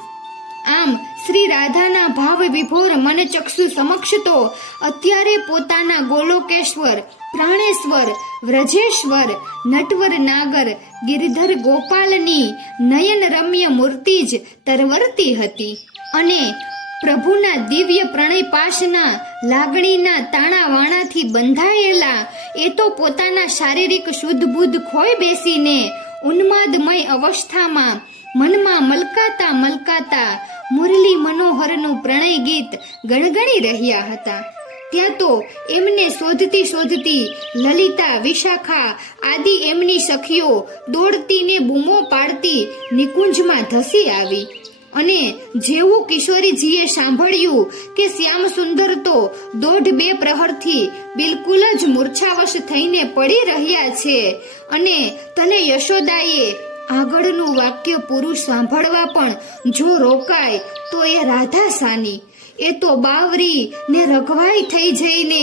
આમ શ્રી રાધાના ભાવ વિભોર મનચક્ષુ સમક્ષ તો અત્યારે પોતાના ગોલોકેશ્વર, પ્રાણેશ્વર, વ્રજેશ્વર, નટવર નાગર, ગિરધર ગોપાલની નયન રમ્ય મૂર્તિ જ તરવરતી હતી અને પ્રભુના દિવ્ય પ્રણય પાશના લાગણીના તાણા વાણાથી બંધાયેલા એ તો પોતાના શારીરિક શુદ્ધ બુદ્ધ ખોઈ બેસીને ઉન્માદમય અવસ્થામાં મનમાં મલકાતા મલકાતા મુરલી મનોહરનું પ્રણય ગીત ગણગણી રહ્યા હતા. ત્યાં તો એમને શોધતી શોધતી લલિતા, વિશાખા આદિ એમની સખીઓ દોડતીને બૂમો પાડતી નિકુંજમાં ધસી આવી અને જેવું કિશોરીજીએ સાંભળ્યું કે શ્યામ સુંદર તો 1.5-2 પ્રહરથી બિલકુલ જ મૂર્છાવશ થઈને પડી રહ્યા છે અને તને યશોદાએ આગળનું વાક્ય પૂરું સાંભળવા પણ જો રોકાય તો એ રાધા સાની, એ તો બાવરી ને રઘવાઈ થઈ જઈને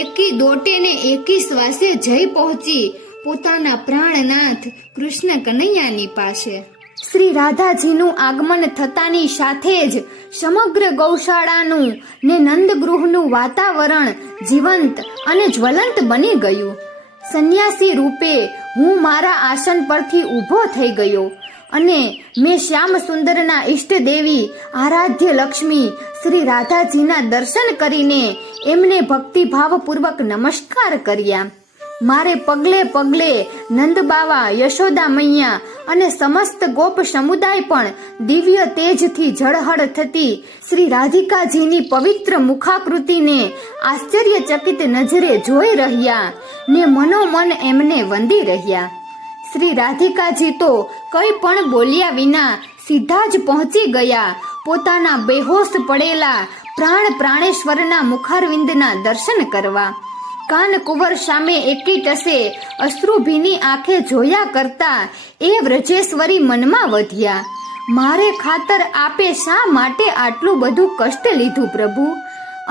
એકી દોટે ને એકી શ્વાસે જઈ પહોંચી પોતાના પ્રાણનાથ કૃષ્ણ કનૈયાની પાસે. શ્રી રાધાજીનું આગમન થતાની સાથે જ સમગ્ર ગૌશાળાનું ને નંદગૃહનું વાતાવરણ જીવંત અને જ્વલંત બની ગયું. સંન્યાસી રૂપે હું મારા આસન પરથી ઊભો થઈ ગયો અને મેં શ્યામ સુંદરના ઈષ્ટ દેવી આરાધ્ય લક્ષ્મી શ્રી રાધાજીના દર્શન કરીને એમને ભક્તિભાવપૂર્વક નમસ્કાર કર્યા. મારે પગલે પગલે નંદબાવા, યશોદા મૈયા અને સમસ્ત ગોપ સમુદાય પણ દિવ્ય તેજથી ઝળહળ થતી શ્રી રાધિકાજીની પવિત્ર મુખાકૃતિને આશ્ચર્યચકિત નજરે જોઈ રહ્યા ને મનોમન એમને વંદી રહ્યા. શ્રી રાધિકાજી તો કંઈ પણ બોલ્યા વિના સીધા જ પહોંચી ગયા પોતાના બેહોશ પડેલા પ્રાણેશ્વરના મુખારવિંદના દર્શન કરવા. કાનકુંવર સામે એકી ટસે અશ્રુભીની આંખે જોયા કરતા એ વ્રજેશ્વરી મનમાં વધ્યા. મારે ખાતર આપે શા માટે આટલું બધું કષ્ટ લીધું પ્રભુ?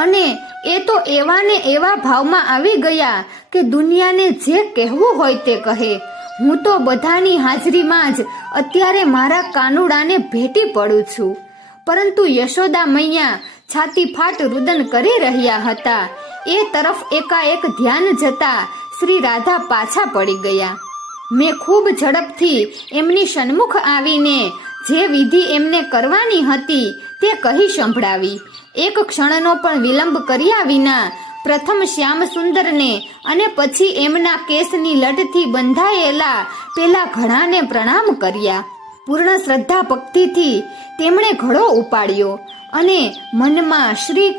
અને એ તો એવા ને એવા ભાવમાં આવી ગયા કે દુનિયાને જે કહેવું હોય તે કહે. હું તો બધાની હાજરીમાં જ અત્યારે મારા કાનુડાને ભેટી પડું છું. પરંતુ યશોદા મૈયા છાતી ફાટ રુદન કરી રહ્યા હતા. એ તરફ એકાએક ધ્યાન જતા શ્રી રાધા પાછા પડી ગયા. મેં ખૂબ ઝડપથી એમની સન્મુખ આવીને જે વિધિ એમને કરવાની હતી તે કહી સંભળાવી. એક ક્ષણનો પણ વિલંબ કર્યા વિના પ્રથમ શ્યામ સુંદરને અને પછી એમના કેસની લટથી બંધાયેલા પેલા ઘડાને પ્રણામ કર્યા. પૂર્ણ શ્રદ્ધા ભક્તિથી તેમણે ઘડો ઉપાડ્યો અને મનમાં શ્રી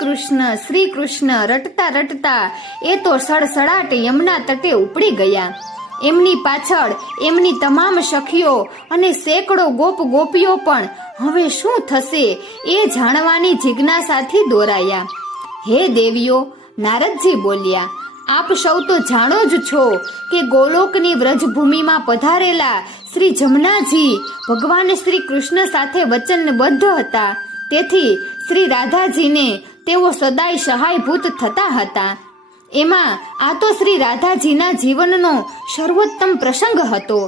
કૃષ્ણ રટતા રટતા એ તો સડસડાટ યમુના તટે ઉપડી ગયા. એમની પાછળ એમની તમામ સખીઓ અને સેંકડો ગોપીઓ પણ હવે શું થશે એ જાણવાની જિજ્ઞાસાથી દોરાયા. હે દેવીઓ, નારદજી બોલ્યા, આપ સૌ તો જાણો જ છો કે ગોલોકની વ્રજભૂમિમાં પધારેલા શ્રી જમનાજી ભગવાન શ્રી કૃષ્ણ સાથે વચનબદ્ધ હતા. તેથી શ્રી રાધાજીને તેઓ સદાય સહાયભૂત થતા હતા. એમાં આ તો શ્રી રાધાજીના જીવનનો સર્વોત્તમ પ્રસંગ હતો.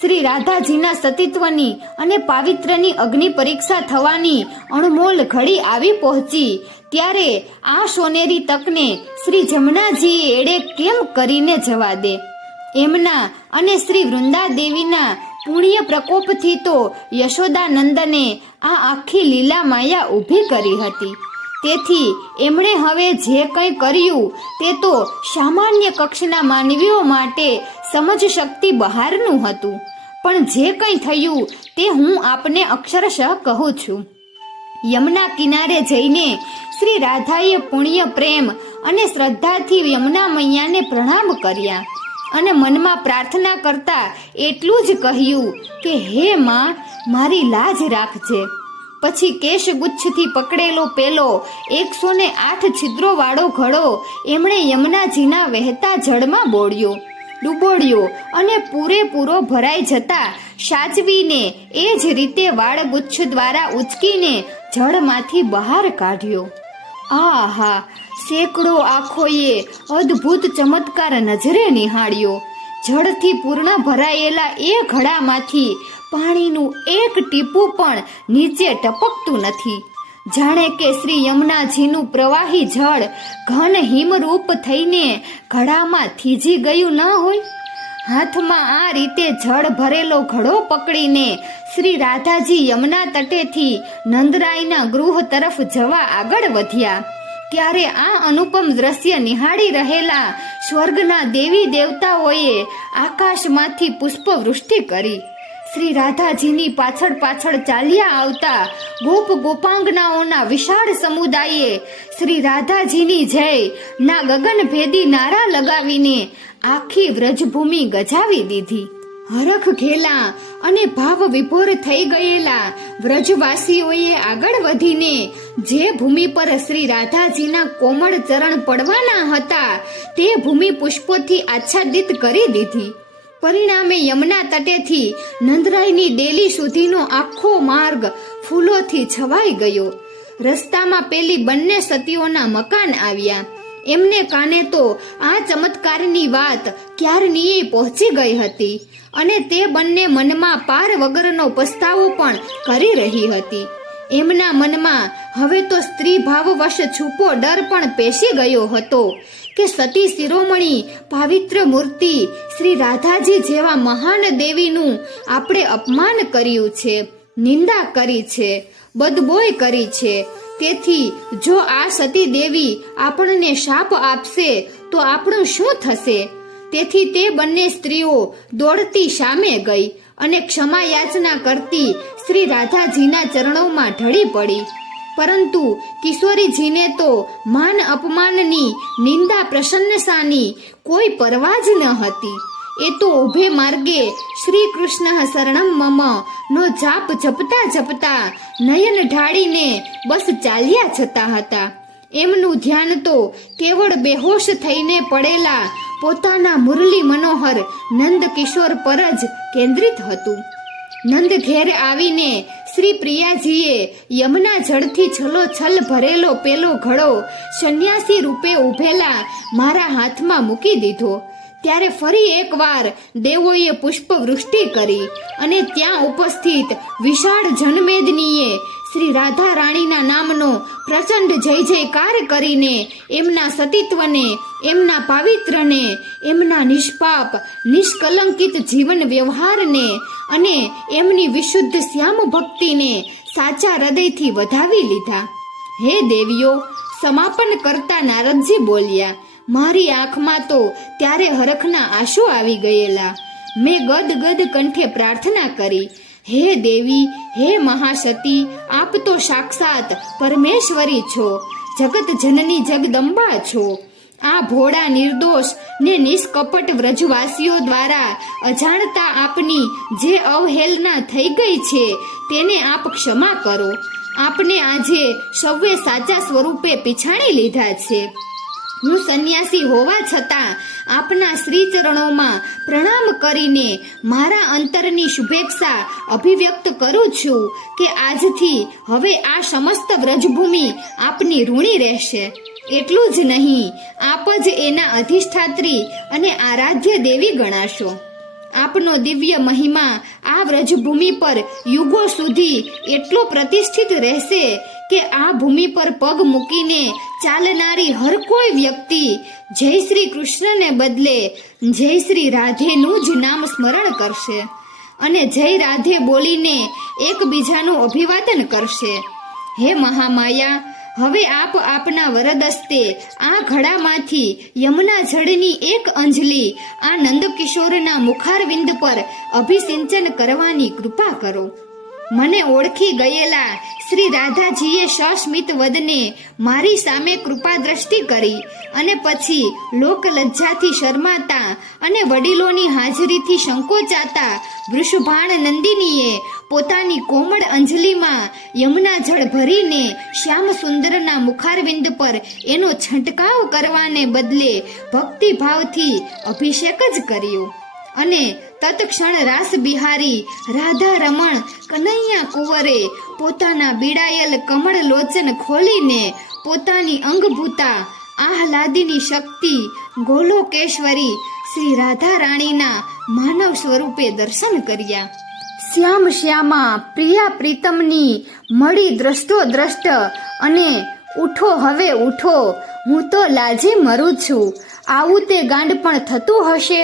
શ્રી રાધાજીના સતીત્વની અને પાવિત્ર્યની અગ્નિ પરીક્ષા થવાની અણમોલ ઘડી આવી પહોંચી. ત્યારે આ સોનેરી તકને શ્રી જમનાજીએ એડે કેમ કરીને જવા દે? એમના અને શ્રી વૃંદાદેવીના પુણ્ય પ્રકોપથી તો યશોદાનંદને આ આખી લીલા માયા ઊભી કરી હતી. તેથી એમણે હવે જે કંઈ કર્યું તે તો સામાન્ય કક્ષના માનવીઓ માટે સમજ શક્તિ બહારનું હતું. પણ જે કંઈ થયું તે હું આપને અક્ષરશઃ કહું છું. યમુના કિનારે જઈને શ્રી રાધાએ પુણ્ય પ્રેમ અને શ્રદ્ધાથી યમુના મૈયાને પ્રણામ કર્યા અને મનમાં પ્રાર્થના કરતા એટલું જ કહ્યું કે હે માં, મારી લાજ રાખજે. પછી કેશગુચ્છથી પકડેલો પેલો 108 છિદ્રો વાળો ઘડો એમણે યમુનાજીના વહેતા જળમાં ડૂબોડ્યો અને પૂરેપૂરો ભરાઈ જતા સાચવીને એ જ રીતે વાળગુચ્છ દ્વારા ઉચકીને જળમાંથી બહાર કાઢ્યો. આહા! સેંકડો આંખોએ અદ્ભુત ચમત્કાર નજરે નિહાળ્યો. જળથી પૂર્ણ ભરાયેલા એ ઘડામાંથી પાણીનું એક ટીપું પણ નીચે ટપકતું નથી. જાણે કે શ્રી યમુનાજીનું પ્રવાહી જળ ઘન હિમરૂપ થઈને ઘડામાં થીજી ગયું ન હોય. હાથમાં આ રીતે જળ ભરેલો ઘડો પકડીને શ્રી રાધાજી યમુના તટેથી નંદરાયના ગૃહ તરફ જવા આગળ વધ્યા. ત્યારે આ અનુપમ દ્રશ્ય નિહાળી રહેલા સ્વર્ગના દેવી દેવતાઓએ આકાશમાંથી પુષ્પવૃષ્ટિ કરી. શ્રી રાધાજીની પાછળ ચાલ્યા આવતા ગોપાંગનાઓના વિશાળ સમુદાયે શ્રી રાધાજીની જય ના ગગનભેદી નારા લગાવીને આખી વ્રજભૂમિ ગજાવી દીધી. હરખ ઘેલા અને ભાવ વિભોર થઈ ગયેલા વ્રજવાસીઓએ આગળ વધીને જે ભૂમિ પર શ્રી રાધાજીના કોમળ ચરણ પડવાના હતા તે ભૂમિ પુષ્પોથી આચ્છાદિત કરી દીધી. પરિણામે યમુના તટેથી નંદરાયની ડેલી સુધીનો આખો માર્ગ ફૂલોથી છવાઈ ગયો. રસ્તામાં પેલી બંને સતીઓના મકાન આવ્યા. એમને કાને તો આ ચમત્કારની વાત ક્યારની પહોંચી ગઈ હતી અને તે બંને મનમાં પાર વગરનો પસ્તાવો પણ કરી રહી હતી. એમના મનમાં હવે તો સ્ત્રી ભાવવશ છૂપો ડર પણ પેસી ગયો હતો કે સતી શિરોમણી પાવિત્ર મૂર્તિ શ્રી રાધાજી જેવા મહાન દેવીનું આપણે અપમાન કર્યું છે, નિંદા કરી છે, બદબોય કરી છે. તેથી જો આ સતી દેવી આપણને શાપ આપશે તો આપણું શું થશે? તેથી તે બંને સ્ત્રીઓ દોડતી સામે ગઈ અને ક્ષમા યાચના કરતી શ્રી રાધાજીના ચરણોમાં ઢળી પડી. પરંતુ કિશોરીજીને તો માન અપમાનની, નિંદા પ્રશંસાની કોઈ પરવા જ ન હતી. એ તો ઉભે માર્ગે શ્રી કૃષ્ણ શરણમ મમ નો જાપ જપતા નયન ઢાળીને બસ ચાલ્યા જતા હતા. એમનું ધ્યાન તો કેવળ બેહોશ થઈને પડેલા પોતાના મુરલી મનોહર નંદ કિશોર પર જ કેન્દ્રિત હતું. નંદ ઘેર આવીને શ્રી પ્રિયાજીએ યમુના જળથી છલોછલ ભરેલો પેલો ઘડો સંન્યાસી રૂપે ઉભેલા મારા હાથમાં મૂકી દીધો. ત્યારે ફરી એકવાર દેવોએ પુષ્પવૃષ્ટિ કરી અને ત્યાં ઉપસ્થિત વિશાળ જનમેદનીએ શ્રી રાધા રાણીના નામનો પ્રચંડ જય જયકાર કરીને એમના સતીત્વને, એમના પાવિત્રને, એમના નિષ્પાપ નિષ્કલંકિત જીવન વ્યવહારને અને એમની વિશુદ્ધ શ્યામ ભક્તિને સાચા હૃદયથી વધાવી લીધા. હે દેવીઓ, સમાપન કરતા નારદજી બોલ્યા, મારી આંખમાં તો ત્યારે હરખના આંસુ આવી ગયેલા. મેં ગદગદ કંઠે પ્રાર્થના કરી, હે દેવી, હે મહાસતી, આપ તો સાક્ષાત પરમેશ્વરી છો, જગત જનની જગદંબા છો. આ ભોળા નિર્દોષ ને નિષ્કપટ વ્રજવાસીઓ દ્વારા અજાણતા આપની જે અવહેલના થઈ ગઈ છે તેને આપ ક્ષમા કરો. આપને આજે સૌએ સાચા સ્વરૂપે પીછાણી લીધા છે. હું સંન્યાસી હોવા છતાં આપના શ્રી ચરણોમાં પ્રણામ કરીને મારા અંતરની શુભેચ્છા અભિવ્યક્ત કરું છું કે આજથી હવે આ સમસ્ત વ્રજભૂમિ આપની ઋણી રહેશે. એટલું જ નહીં, આપ જ એના અધિષ્ઠાત્રી અને આરાધ્ય દેવી ગણાશો. આપનો દિવ્ય મહિમા આ વ્રજભૂમિ પર યુગો સુધી એટલો પ્રતિષ્ઠિત રહેશે કે આ ભૂમિ પર પગ મૂકીને ચાલનારી હર કોઈ વ્યક્તિ જય શ્રી કૃષ્ણને બદલે જય શ્રી રાધેનું જ નામ સ્મરણ કરશે અને જય રાધે બોલીને એકબીજાનું અભિવાદન કરશે. હે મહામાયા, હવે આપ આપના વરદસ્તે આ ઘડામાંથી યમુના જળની એક અંજલિ આ નંદકિશોરના મુખારવિંદ પર અભિસિંચન કરવાની કૃપા કરો. મને ઓળખી ગયેલા શ્રી રાધાજીએ સસ્મિત વદને મારી સામે કૃપા દ્રષ્ટિ કરી અને પછી લોકલજ્જાથી શરમાતા અને વડીલોની હાજરીથી સંકોચાતા વૃષભાણ નંદિનીએ પોતાની કોમળ અંજલિમાં યમુના જળ ભરીને શ્યામ સુંદરના મુખારવિંદ પર એનો છંટકાવ કરવાને બદલે ભક્તિભાવથી અભિષેક જ કર્યો અને તત્ક્ષણ રાસ બિહારી રાધા રમણ કનૈયા કુંવરે પોતાના બીડાયેલ કમળ લોચન ખોલીને પોતાની અંગભૂતા આહલાદીની શક્તિ ગોલોકેશ્વરી શ્રી રાધા રાણીના માનવ સ્વરૂપે દર્શન કર્યા. શ્યામ શ્યામા પ્રિયા પ્રીતમની મળી દ્રષ્ટો દ્રષ્ટ અને ઉઠો હવે ઉઠો, હું તો લાજે મરું છું. આવું તે ગાંડ પણ થતું હશે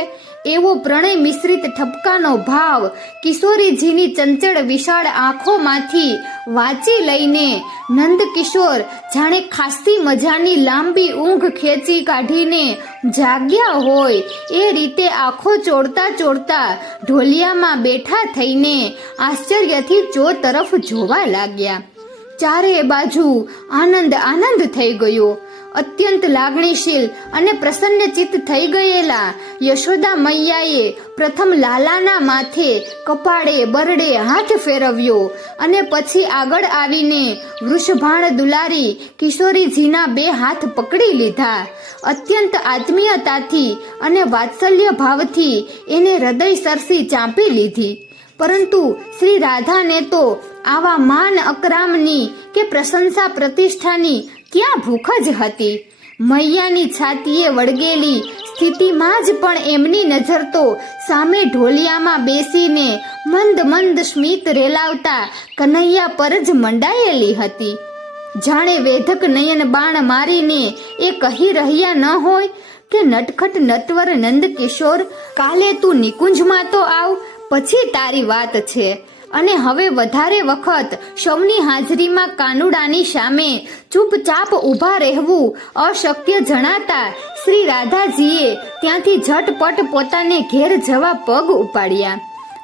એવો પ્રણય મિશ્રિત ઠપકાનો ભાવ કિશોરીજીની ચંચળ વિશાળ આંખોમાંથી વાંચી લઈને નંદકિશોર જાણે ખાસી મજાની લાંબી ઊંઘ ખેંચી કાઢીને જાગ્યા હોય એ રીતે આંખો ચોળતા ચોળતા ઢોલિયામાં બેઠા થઈને આશ્ચર્યથી ચો તરફ જોવા લાગ્યા. ચારે બાજુ આનંદ આનંદ થઈ ગયો. અત્યંત લાગણીશીલ અને પ્રસન્નચિત્ત થઈ ગયેલા યશોદા મૈયાએ પ્રથમ લાલાના માથે કપાળે બરડે હાથ ફેરવ્યો અને પછી આગળ આવીને વૃષભાણ દુલારી કિશોરીજીના બે હાથ પકડી લીધા. અત્યંત આત્મીયતાથી અને વાત્સલ્ય ભાવથી એને હૃદય સરસી ચાંપી લીધી. પરંતુ શ્રી રાધાને તો આવા માન અકરામની કે પ્રશંસા પ્રતિષ્ઠાની ક્યાં ભૂખ જ હતી. મૈયાની છાતીએ વળગેલી સ્થિતિમાં જ પણ એમની નજર તો સામે ઢોલિયામાં બેસીને મંદ મંદ સ્મિત રેલાવતા કનૈયા પર જ મંડાયેલી હતી. જાણે વેધક નયન બાણ મારીને એ કહી રહ્યા ન હોય કે નટખટ નટવર નંદ કિશોર, કાલે તું નિકુંજમાં તો આવ, પછી તારી વાત છે. અને હવે વધારે વખત સૌની હાજરીમાં કાનુડાની સામે ચૂપચાપ ઊભા રહેવું અશક્ય જણાતા શ્રી રાધાજીએ ત્યાંથી ઝટપટ પોતાને ઘેર જવા પગ ઉપાડ્યા.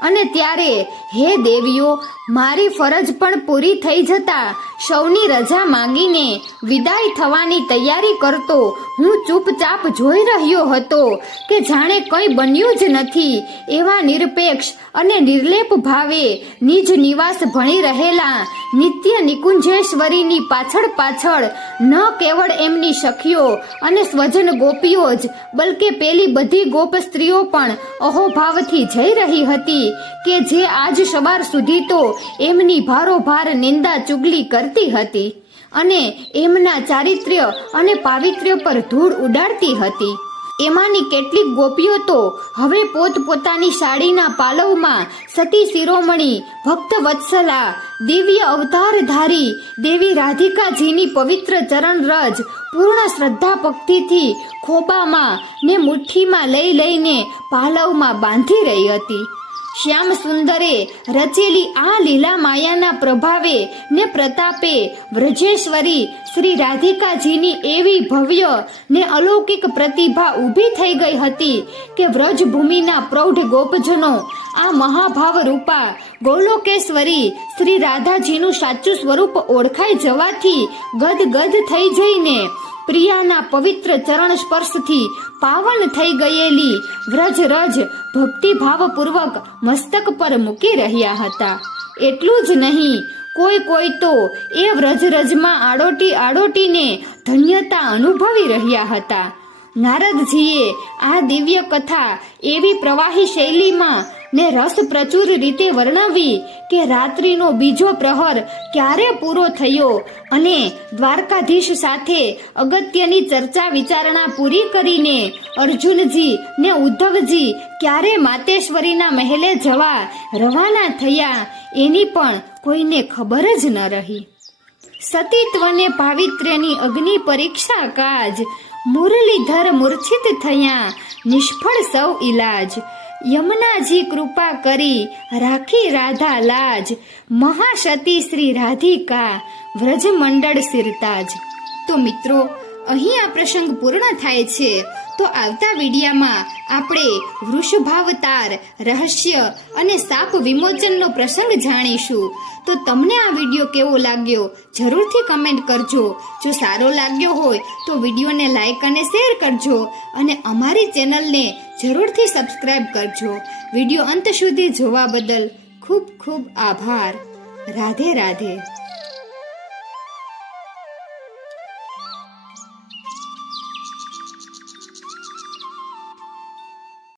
અને ત્યારે હે દેવીઓ, મારી ફરજ પણ પૂરી થઈ જતા સૌની રજા માંગીને વિદાય થવાની તૈયારી કરતો હું ચૂપચાપ જોઈ રહ્યો હતો કે જાણે કંઈ બન્યું જ નથી એવા નિરપેક્ષ અને નિર્લેપ ભાવે નિજ નિવાસ ભણી રહેલા નિત્ય નિકુંજેશ્વરીની પાછળ પાછળ ન કેવળ એમની સખીઓ અને સ્વજન ગોપીઓ જ બલકે પેલી બધી ગોપ સ્ત્રીઓ પણ અહોભાવથી જઈ રહી હતી કે જે આજ સવાર સુધી તો એમની ભારોભાર નિંદા ચુગલી કરતી હતી અને એમના ચારિત્ર્ય અને પાવિત્ર્ય પર ધૂળ ઉડાડતી હતી. એમાંની કેટલીક ગોપીઓ તો હવે પોતપોતાની સાડીના પાલવમાં સતી શિરોમણી ભક્ત વત્સલા દિવ્ય અવતારધારી દેવી રાધિકાજીની પવિત્ર ચરણ રજ પૂર્ણ શ્રદ્ધા ભક્તિથી ખોબામાં ને મુઠ્ઠીમાં લઈ લઈને પાલવમાં બાંધી રહી હતી. શ્યામ સુંદરે રચેલી આ લીલા માયાના પ્રભાવે ને પ્રતાપે વ્રજેશ્વરી શ્રી રાધિકાજીની એવી ભવ્ય ને અલૌકિક પ્રતિભા ઊભી થઈ ગઈ હતી કે વ્રજભૂમિના પ્રૌઢ ગોપજનો આ મહાભાવ રૂપા ગોલોકેશ્વરી શ્રી રાધાજીનું સાચું સ્વરૂપ ઓળખાઈ જવાથી ગદગદ થઈ જઈને પ્રિયાના પવિત્ર ચરણ સ્પર્શથી પાવન થઈ ગયેલી વ્રજરજ ભક્તિભાવપૂર્વક મસ્તક પર મૂકી રહ્યા હતા. એટલું જ નહીં, કોઈ તો એ વ્રજરજમાં આડોટીને ધન્યતા અનુભવી રહ્યા હતા. નારદજીએ આ દિવ્ય કથા એવી પ્રવાહી શૈલીમાં ને રસ પ્રચુર રીતે વર્ણવી કે રાત્રિનો બીજો પ્રહર ક્યારે પૂરો થયો અને દ્વારકાધીશ સાથે અગત્યની ચર્ચા વિચારણા પૂરી કરીને અર્જુનજી ને ઉદ્ધવજી ક્યારે માતેશ્વરીના મહેલે જવા રવાના થયા એની પણ કોઈને ખબર જ ન રહી. સતીત્વને પાવિત્ર્યની અગ્નિ પરીક્ષા કાજ, મુરલીધર મૂર્છિત થયા નિષ્ફળ સૌ ઈલાજ. યમુનાજી કૃપા કરી રાખી રાધા લાજ, મહાસતી શ્રી રાધિકા વ્રજમંડળ સિરતાજ. તો મિત્રો, અહીં આ પ્રસંગ પૂર્ણ થાય છે. તો આવતા વિડીયામાં આપણે વૃષભાવતાર રહસ્ય અને સાપ વિમોચનનો પ્રસંગ જાણીશું. તો તમને આ વિડીયો કેવો લાગ્યો જરૂરથી કમેન્ટ કરજો. જો સારો લાગ્યો હોય તો વિડીયોને લાઈક અને શેર કરજો અને અમારી ચેનલને જરૂરથી સબસ્ક્રાઇબ કરજો. વિડીયો અંત સુધી જોવા બદલ ખૂબ ખૂબ આભાર. રાધે રાધે.